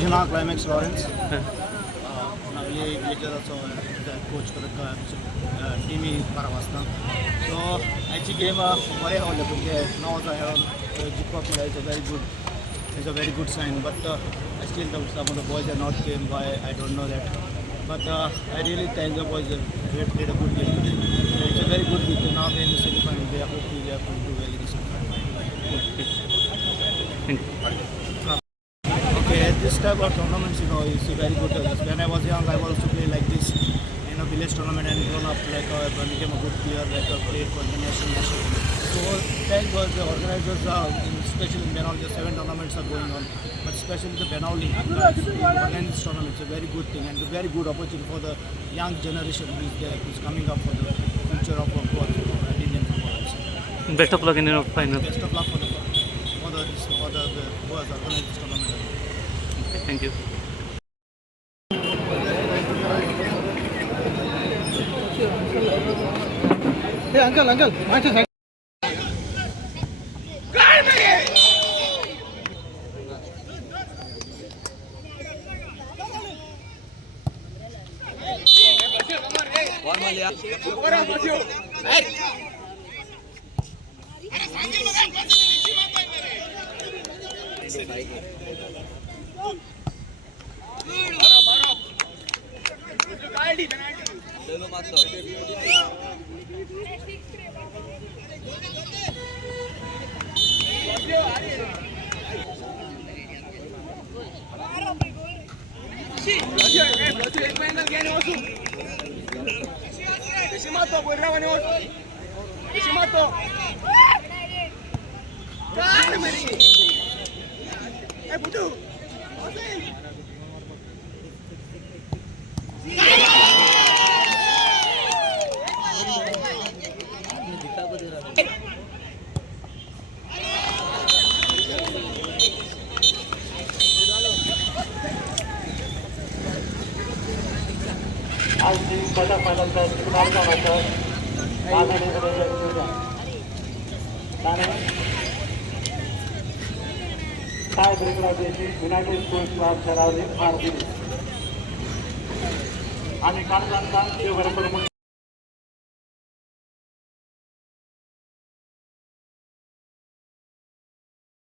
Juna Climax Lawrence. Nagli later also the coach for the team Paravasta. So actually game very hard because now the Jippa is a very good. It's a very good sign, but still some of the boys are not came by. I don't know that, but I really thank the boys. They played a good game today. It's a very good week. Now they're in the semi-final. They are hopefully they are going to do well in the semi-final. Okay, at this type of tournaments, it's very good. When I was young, I also played like this, village tournament and grown up like became a good player, like played for the national. So thank God the organizers, especially in Benali, the 7 tournaments are going on, but especially the Benali organizing this tournament, it's a very good thing and a very good opportunity for the young generation who's coming up for the future of Indian football. Best of luck in the final. Best of luck for the who has organized this tournament. Thank you. Hey, uncle, watch your side. आज quarter फायनलचा फिनालचा match आज आणि टाय ब्रेकला United sports club शरावली हार दिली आणि कालचा